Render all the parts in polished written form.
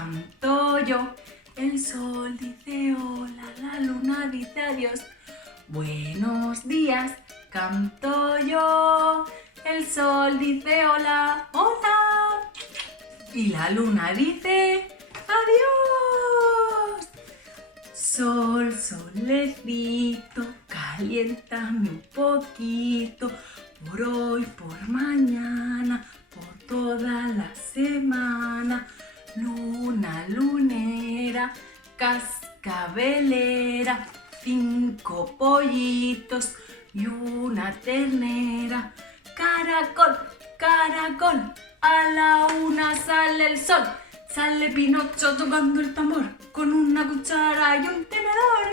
canto yo. El sol dice hola, la luna dice adiós. Buenos días, canto yo. El sol dice hola, hola. Y la luna dice adiós. Sol, solecito, caliéntame un poquito. Por hoy, por mañana, por toda la semana. Luna, lunera, cascabelera, 5 pollitos y una ternera. Caracol, caracol, a la 1 sale el sol. Sale Pinocho tocando el tambor con una cuchara y un tenedor.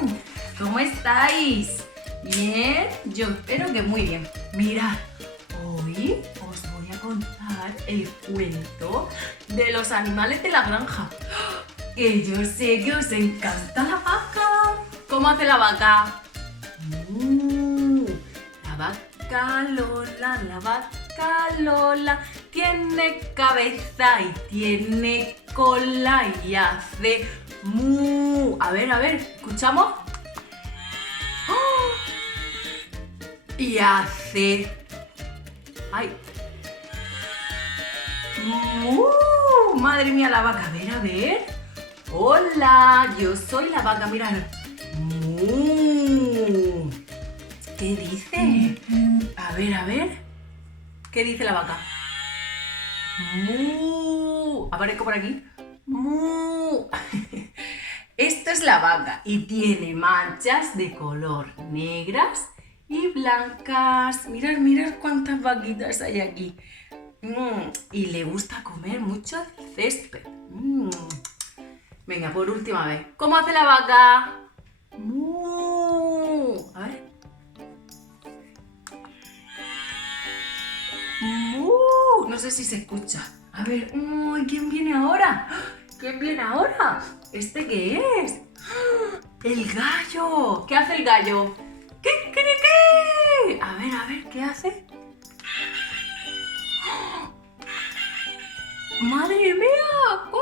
¡Bien! ¿Cómo estáis? ¿Bien? Yo espero que muy bien. Mirad, hoy os voy a contar el cuento de los animales de la granja. Que yo sé que os encanta la vaca. ¿Cómo hace la vaca? La vaca Lola, la vaca Lola tiene cabeza y tiene cola y hace mu. A ver, ¿escuchamos? ¡Oh! Y hace... ¡Ay! ¡Mu! Madre mía, la vaca. A ver. Hola, yo soy la vaca, mirad. ¡Mu! ¿Qué dice? A ver. ¿Qué dice la vaca? ¡Mu! Aparezco por aquí. ¡Mu! Esto es la vaca y tiene manchas de color negras y blancas. Mirad cuántas vaquitas hay aquí. Y le gusta comer mucho del césped. Venga, por última vez. ¿Cómo hace la vaca? ¡Mu! A ver. ¡Mu! No sé si se escucha. A ver, ¿quién viene ahora? ¿Quién viene ahora? ¿Este qué es? ¡El gallo! ¿Qué hace el gallo? ¿Qué? A ver, ¿qué hace? ¡Madre mía! ¡Cu!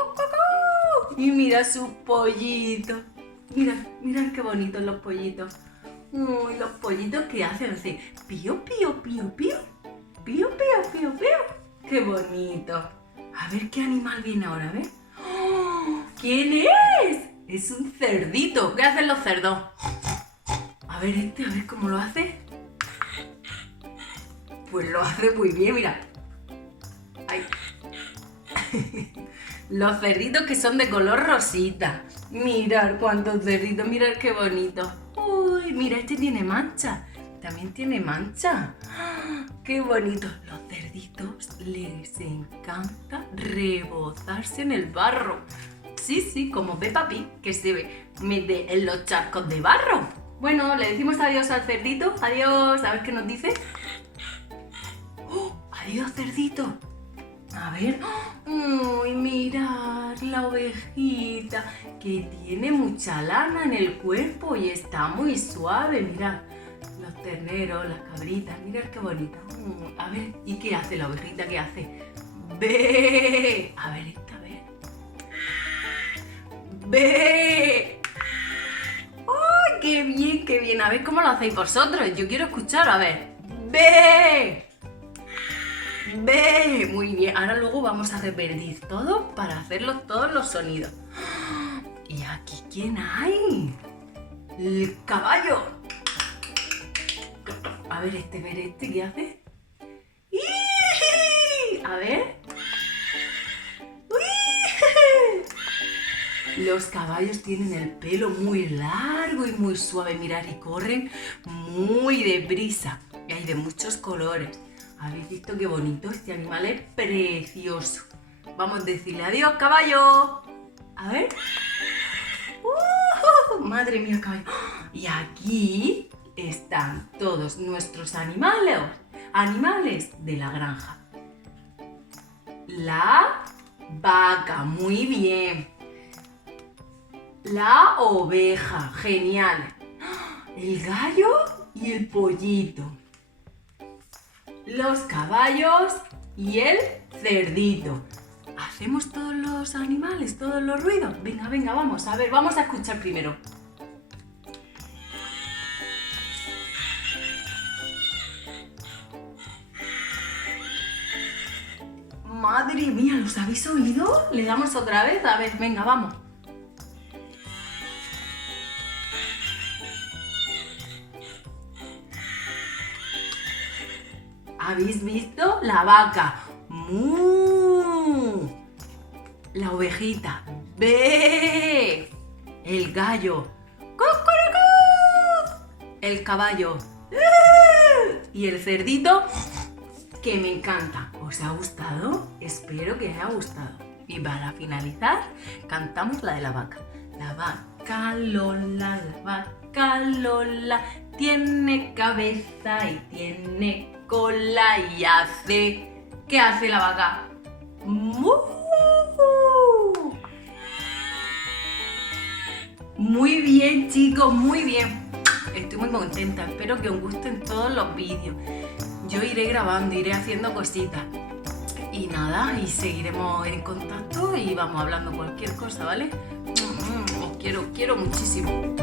Y mira su pollito. Mirad qué bonitos los pollitos. Uy, los pollitos que hacen así. Pío, pío, pío, pío. Pío, pío, pío, pío. ¡Qué bonito! A ver qué animal viene ahora, a ver. ¡Oh! ¿Quién es? Es un cerdito. ¿Qué hacen los cerdos? A ver a ver cómo lo hace. Pues lo hace muy bien, mira. ¡Ay! Los cerditos que son de color rosita. Mirad cuántos cerditos, mirad qué bonito. Uy, mira, este tiene mancha. También tiene mancha. ¡Qué bonito! Los cerditos les encanta rebozarse en el barro. Sí, como Peppa Pig, que se mete en los charcos de barro. Bueno, le decimos adiós al cerdito. Adiós, a ver qué nos dice. ¡Oh! Adiós, cerdito. A ver. ¡Uy, mirad la ovejita! Que tiene mucha lana en el cuerpo y está muy suave, mirad. Los terneros, las cabritas, mirad qué bonita. A ver, ¿y qué hace la ovejita? ¿Qué hace? ¡Ve! A ver, esta vez. ¡Ve! ¡Ay, qué bien, qué bien! A ver cómo lo hacéis vosotros. Yo quiero escuchar, a ver. ¡Ve! ¡Ve! Muy bien. Ahora luego vamos a repetir todo para hacerlo todos los sonidos. ¿Y aquí quién hay? ¡El caballo! A ver este, ¿qué hace? ¡Ii! A ver. ¡Ii! Los caballos tienen el pelo muy largo y muy suave, mirad, y corren muy deprisa. Y hay de muchos colores. ¿Habéis visto qué bonito? Este animal es precioso. Vamos a decirle adiós, caballo. A ver. Madre mía, el caballo. Y aquí están todos nuestros animales de la granja. La vaca, muy bien. La oveja, genial. El gallo y el pollito. Los caballos y el cerdito. ¿Hacemos todos los animales, todos los ruidos? Venga, venga, vamos, a ver, vamos a escuchar primero. Madre mía, ¿los habéis oído? ¿Le damos otra vez? A ver, venga, vamos. ¿Habéis visto? La vaca. ¡Mu! La ovejita. ¡Ve! El gallo. ¡Cucuricú! El caballo. Y el cerdito, que me encanta. ¿Os ha gustado? Espero que os haya gustado. Y para finalizar, cantamos la de la vaca. La vaca Lola, la vaca Lola, tiene cabeza y tiene cola y hace... ¿Qué hace la vaca? ¡Mu! Muy bien, chicos, muy bien. Estoy muy contenta, espero que os gusten todos los vídeos. Yo iré grabando, iré haciendo cositas. Y nada, y seguiremos en contacto y vamos hablando cualquier cosa, ¿vale? Os quiero muchísimo.